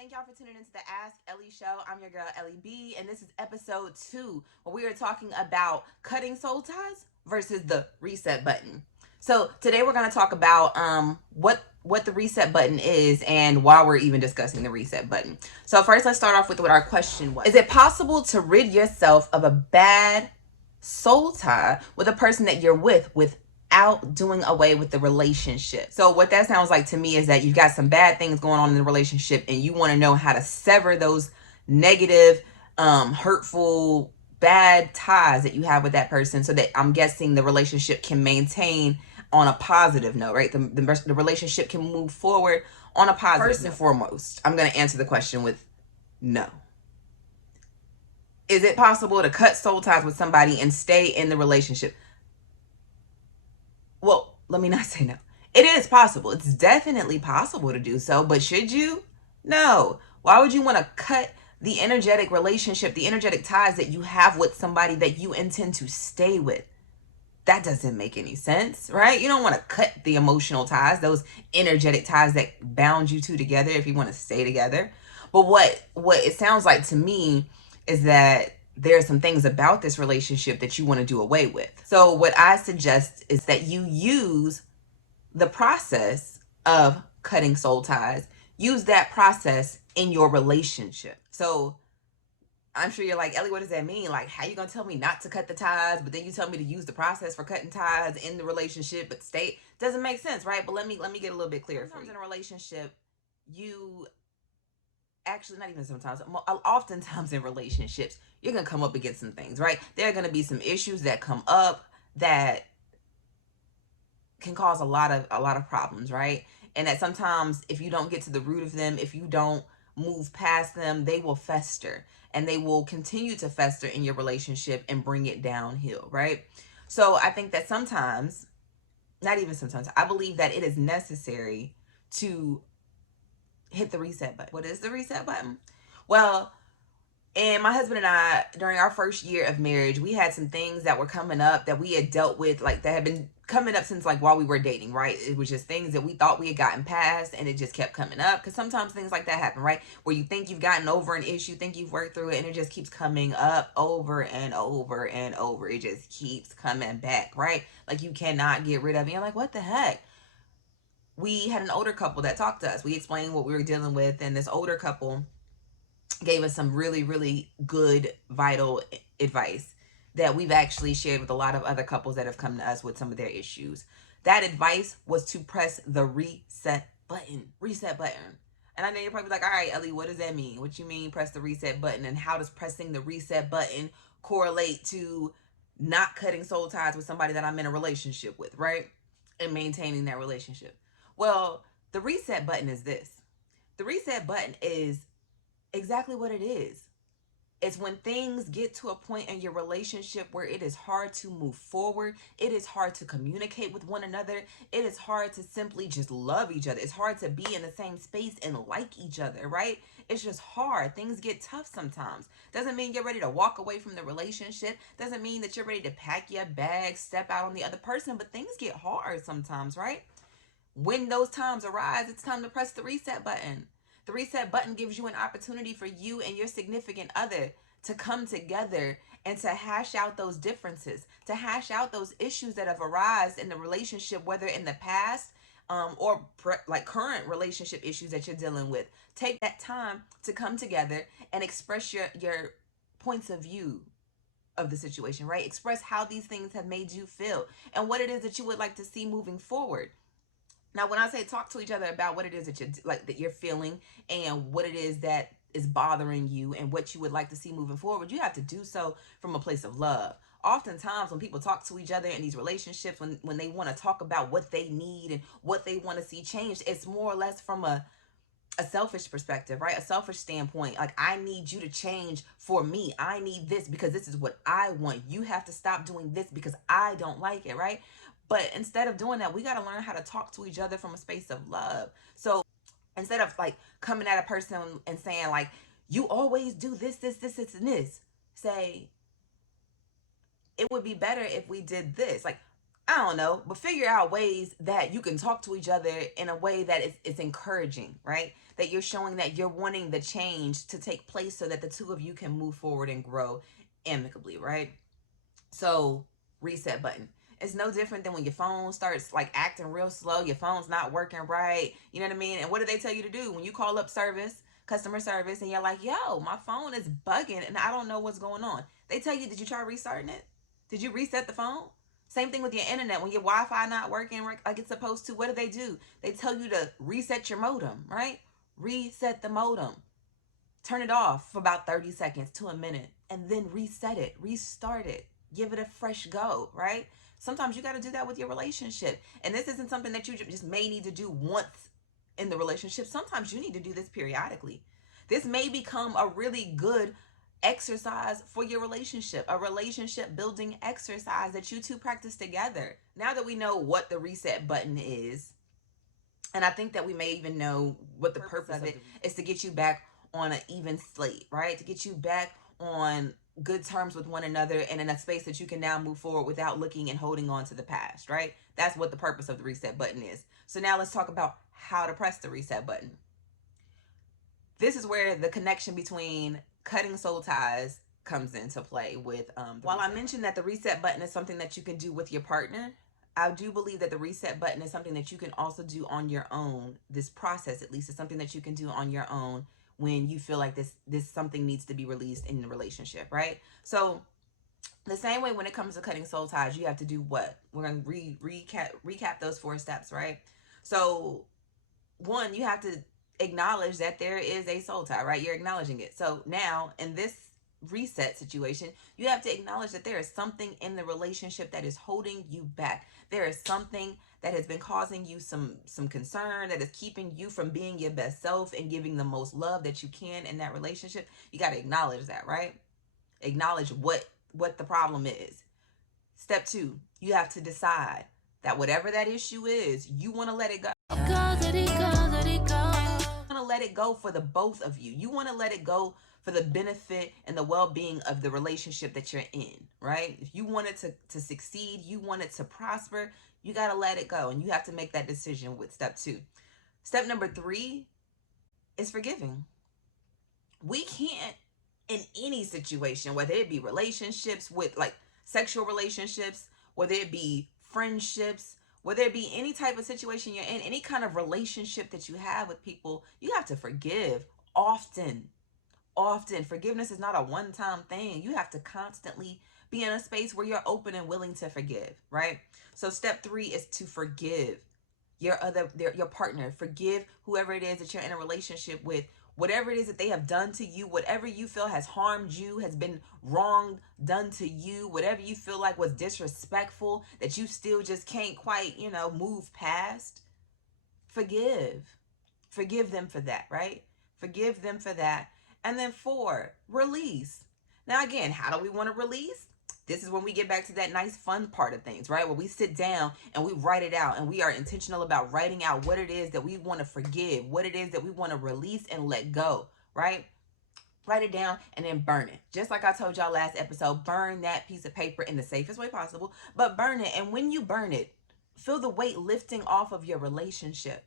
Thank y'all for tuning into the Ask Ellie Show. I'm your girl, Ellie B, and this is episode 2, where we are talking about cutting soul ties versus the reset button. So today we're going to talk about what the reset button is and why we're even discussing the reset button. So first, let's start off with what our question was. Is it possible to rid yourself of a bad soul tie with a person that you're without doing away with the relationship? So what that sounds like to me is that you've got some bad things going on in the relationship and you want to know how to sever those negative, hurtful, bad ties that you have with that person, so that I'm guessing the relationship can maintain on a positive note, right? The relationship can move forward on a positive note. First and foremost, I'm going to answer the question with no. Is it possible to cut soul ties with somebody and stay in the relationship? Well, let me not say no. It is possible. It's definitely possible to do so, but should you? No. Why would you want to cut the energetic relationship, the energetic ties that you have with somebody that you intend to stay with? That doesn't make any sense, right? You don't want to cut the emotional ties, those energetic ties that bound you two together if you want to stay together. But what it sounds like to me is that there are some things about this relationship that you want to do away with. So what I suggest is that you use the process of cutting soul ties, use that process in your relationship. So I'm sure you're like, Ellie, what does that mean? Like, how you gonna tell me not to cut the ties, but then you tell me to use the process for cutting ties in the relationship, but stay? Doesn't make sense, right? But let me get a little bit clearer. Sometimes in a relationship, you actually, not even sometimes, oftentimes in relationships, you're gonna come up against some things, right? There are gonna be some issues that come up that can cause a lot of problems, right? And that sometimes if you don't get to the root of them, if you don't move past them, they will fester, and they will continue to fester in your relationship and bring it downhill, right? So I think that sometimes, not even sometimes, I believe that it is necessary to hit the reset button. What is the reset button? Well, and my husband and I, during our first year of marriage, we had some things that were coming up that we had dealt with, like that had been coming up since like while we were dating, right? It was just things that we thought we had gotten past, and it just kept coming up. Because sometimes things like that happen, right? Where you think you've gotten over an issue, think you've worked through it, and it just keeps coming up over and over and over. It just keeps coming back, right? Like you cannot get rid of it. You're like, what the heck? We had an older couple that talked to us. We explained what we were dealing with, and this older couple gave us some really, really good, vital advice that we've actually shared with a lot of other couples that have come to us with some of their issues. That advice was to press the reset button. Reset button. And I know you're probably like, all right, Ellie, what does that mean? What you mean press the reset button? And how does pressing the reset button correlate to not cutting soul ties with somebody that I'm in a relationship with, right? And maintaining that relationship. Well, the reset button is this. The reset button is exactly what it is. It's when things get to a point in your relationship where it is hard to move forward. It is hard to communicate with one another. It is hard to simply just love each other. It's hard to be in the same space and like each other, right? It's just hard. Things get tough sometimes. Doesn't mean you're ready to walk away from the relationship. Doesn't mean that you're ready to pack your bags, step out on the other person, but things get hard sometimes, right? When those times arise, it's time to press the reset button. The reset button gives you an opportunity for you and your significant other to come together and to hash out those differences, to hash out those issues that have arisen in the relationship, whether in the past or like current relationship issues that you're dealing with. Take that time to come together and express your points of view of the situation, right? Express how these things have made you feel and what it is that you would like to see moving forward. Now, when I say talk to each other about what it is that you're feeling and what it is that is bothering you and what you would like to see moving forward, you have to do so from a place of love. Oftentimes, when people talk to each other in these relationships, when they want to talk about what they need and what they want to see changed, it's more or less from a selfish perspective, right? A selfish standpoint. Like, I need you to change for me. I need this because this is what I want. You have to stop doing this because I don't like it, right? But instead of doing that, we got to learn how to talk to each other from a space of love. So instead of like coming at a person and saying like, you always do this, and this, say, it would be better if we did this. Like, I don't know, but figure out ways that you can talk to each other in a way that is encouraging, right? That you're showing that you're wanting the change to take place so that the two of you can move forward and grow amicably, right? So, reset button. It's no different than when your phone starts like acting real slow, your phone's not working right. You know what I mean? And what do they tell you to do when you call up service, customer service, and you're like, yo, my phone is bugging and I don't know what's going on? They tell you, did you try restarting it? Did you reset the phone? Same thing with your internet. When your Wi-Fi not working like it's supposed to, what do? They tell you to reset your modem, right? Reset the modem. Turn it off for about 30 seconds to a minute and then reset it, restart it, give it a fresh go, right? Sometimes you got to do that with your relationship. And this isn't something that you just may need to do once in the relationship. Sometimes you need to do this periodically. This may become a really good exercise for your relationship, a relationship building exercise that you two practice together. Now that we know what the reset button is, and I think that we may even know what the purpose of it is, to get you back on an even slate, right? To get you back on good terms with one another and in a space that you can now move forward without looking and holding on to the past, right? That's what the purpose of the reset button is. So now let's talk about how to press the reset button. This is where the connection between cutting soul ties comes into play with while I mentioned that the reset button is something that you can do with your partner, I do believe that the reset button is something that you can also do on your own. This process, at least, is something that you can do on your own when you feel like this something needs to be released in the relationship, right? So the same way when it comes to cutting soul ties, you have to do what? We're going to recap those 4 steps, right? So one, you have to acknowledge that there is a soul tie, right? You're acknowledging it. So now in this reset situation, you have to acknowledge that there is something in the relationship that is holding you back. There is something that has been causing you some concern, that is keeping you from being your best self and giving the most love that you can in that relationship. You got to acknowledge that, right? Acknowledge what the problem is. Step 2, you have to decide that whatever that issue is, you want to let it go. You want to let it go for the both of you. You want to let it go for the benefit and the well-being of the relationship that you're in, right? If you want it to succeed, you want it to prosper, you got to let it go. And you have to make that decision with step 2. Step number 3 is forgiving. We can't, in any situation, whether it be relationships with like sexual relationships, whether it be friendships, whether it be any type of situation you're in, any kind of relationship that you have with people, you have to forgive often. Forgiveness is not a one-time thing. You have to constantly be in a space where you're open and willing to forgive, right? So step 3 is to forgive your partner. Forgive whoever it is that you're in a relationship with, whatever it is that they have done to you, whatever you feel has harmed you, has been wrong done to you, whatever you feel like was disrespectful that you still just can't quite, move past. Forgive them for that, right? Forgive them for that. And then 4, release. Now again, how do we want to release? This is when we get back to that nice fun part of things, right? Where we sit down and we write it out, and we are intentional about writing out what it is that we want to forgive, what it is that we want to release and let go, right? Write it down and then burn it. Just like I told y'all last episode, burn that piece of paper in the safest way possible, but burn it. And when you burn it, feel the weight lifting off of your relationship.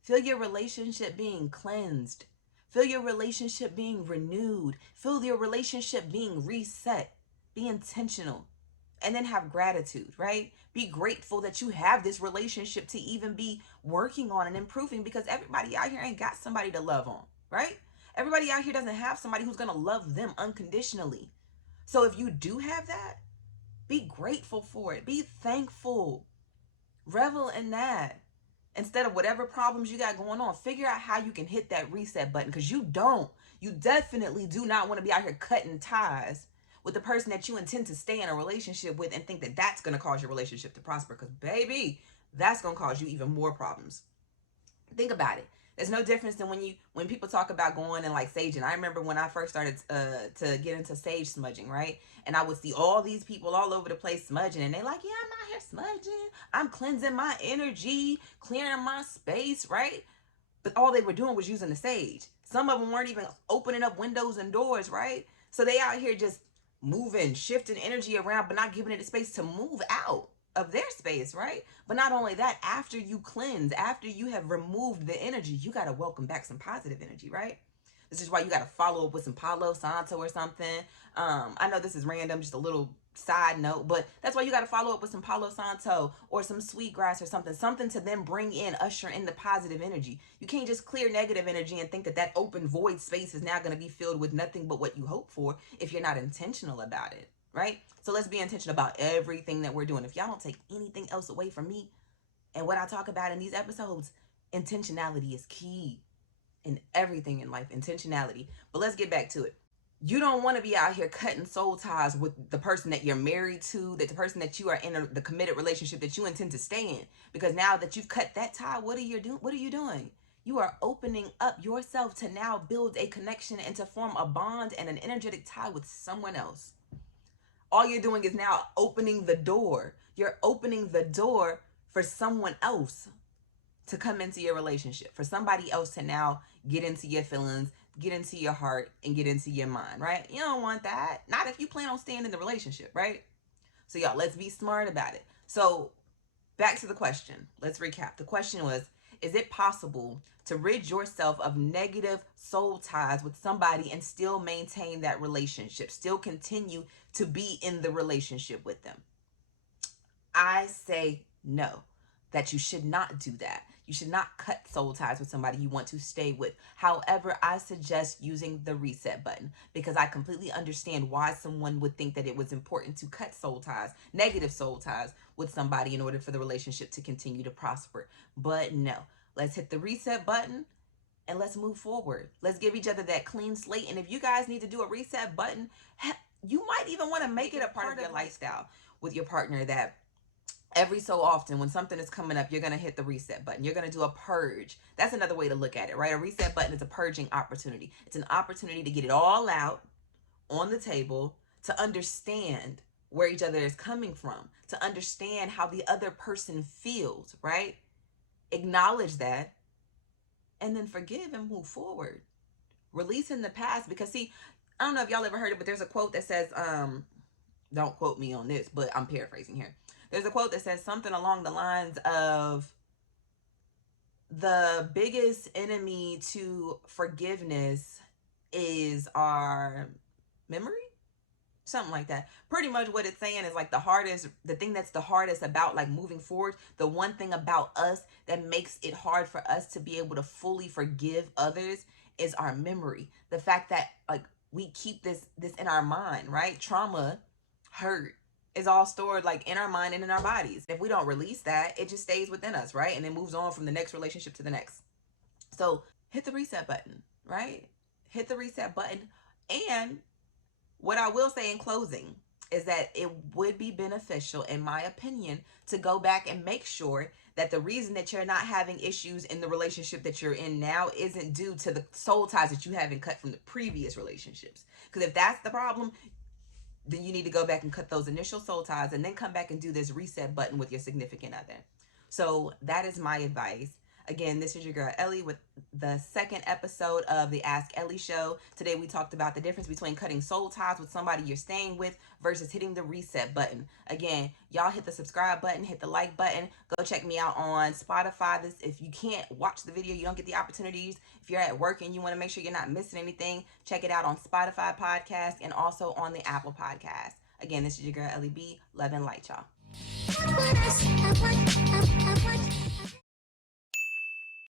Feel your relationship being cleansed. Feel your relationship being renewed. Feel your relationship being reset. Be intentional. And then have gratitude, right? Be grateful that you have this relationship to even be working on and improving, because everybody out here ain't got somebody to love on, right? Everybody out here doesn't have somebody who's going to love them unconditionally. So if you do have that, be grateful for it. Be thankful. Revel in that. Instead of whatever problems you got going on, figure out how you can hit that reset button, because you definitely do not want to be out here cutting ties with the person that you intend to stay in a relationship with and think that that's going to cause your relationship to prosper, because baby, that's going to cause you even more problems. Think about it. There's no difference than when people talk about going and like saging. I remember when I first started to get into sage smudging, right? And I would see all these people all over the place smudging, and they like, yeah, I'm out here smudging. I'm cleansing my energy, clearing my space, right? But all they were doing was using the sage. Some of them weren't even opening up windows and doors, right? So they out here just moving, shifting energy around, but not giving it the space to move out. of their space, right? But not only that, after you cleanse, after you have removed the energy, you got to welcome back some positive energy, right? This is why you got to follow up with some Palo Santo or something. I know this is random, just a little side note, but that's why you got to follow up with some Palo Santo or some sweetgrass or something to then bring in, usher in the positive energy. You can't just clear negative energy and think that that open void space is now going to be filled with nothing but what you hope for if you're not intentional about it, right? So let's be intentional about everything that we're doing. If y'all don't take anything else away from me and what I talk about in these episodes, intentionality is key in everything in life, intentionality. But let's get back to it. You don't want to be out here cutting soul ties with the person that you're married to, that the person that you are in the committed relationship that you intend to stay in. Because now that you've cut that tie, what are you doing? You are opening up yourself to now build a connection and to form a bond and an energetic tie with someone else. All you're doing is now opening the door. You're opening the door for someone else to come into your relationship, for somebody else to now get into your feelings, get into your heart, and get into your mind, right? You don't want that. Not if you plan on staying in the relationship, right? So y'all, let's be smart about it. So back to the question. Let's recap. The question was, is it possible to rid yourself of negative soul ties with somebody and still maintain that relationship, still continue to be in the relationship with them? I say no, that you should not do that. You should not cut soul ties with somebody you want to stay with. However, I suggest using the reset button because I completely understand why someone would think that it was important to cut soul ties, negative soul ties with somebody in order for the relationship to continue to prosper. But no, let's hit the reset button and let's move forward. Let's give each other that clean slate. And if you guys need to do a reset button, you might even want to make it a part of your lifestyle with your partner, that every so often when something is coming up, you're going to hit the reset button. You're going to do a purge. That's another way to look at it, right? A reset button is a purging opportunity. It's an opportunity to get it all out on the table, to understand where each other is coming from, to understand how the other person feels, right? Acknowledge that and then forgive and move forward. Releasing the past, because see, I don't know if y'all ever heard it, but there's a quote that says, don't quote me on this, but I'm paraphrasing here. There's a quote that says something along the lines of, the biggest enemy to forgiveness is our memory. Something like that. Pretty much what it's saying is like the thing that's the hardest about like moving forward, the one thing about us that makes it hard for us to be able to fully forgive others is our memory. The fact that like we keep this in our mind, right? Trauma, hurt is all stored like in our mind and in our bodies. If we don't release that, it just stays within us, right? And it moves on from the next relationship to the next. So hit the reset button, right? Hit the reset button. And what I will say in closing is that it would be beneficial, in my opinion, to go back and make sure that the reason that you're not having issues in the relationship that you're in now isn't due to the soul ties that you haven't cut from the previous relationships. Because if that's the problem, then you need to go back and cut those initial soul ties and then come back and do this reset button with your significant other. So that is my advice. Again, this is your girl Ellie with the second episode of the Ask Ellie Show. Today we talked about the difference between cutting soul ties with somebody you're staying with versus hitting the reset button. Again, y'all hit the subscribe button, hit the like button. Go check me out on Spotify. If you can't watch the video, you don't get the opportunities. If you're at work and you want to make sure you're not missing anything, check it out on Spotify podcast and also on the Apple podcast. Again, this is your girl Ellie B. Love and light, y'all.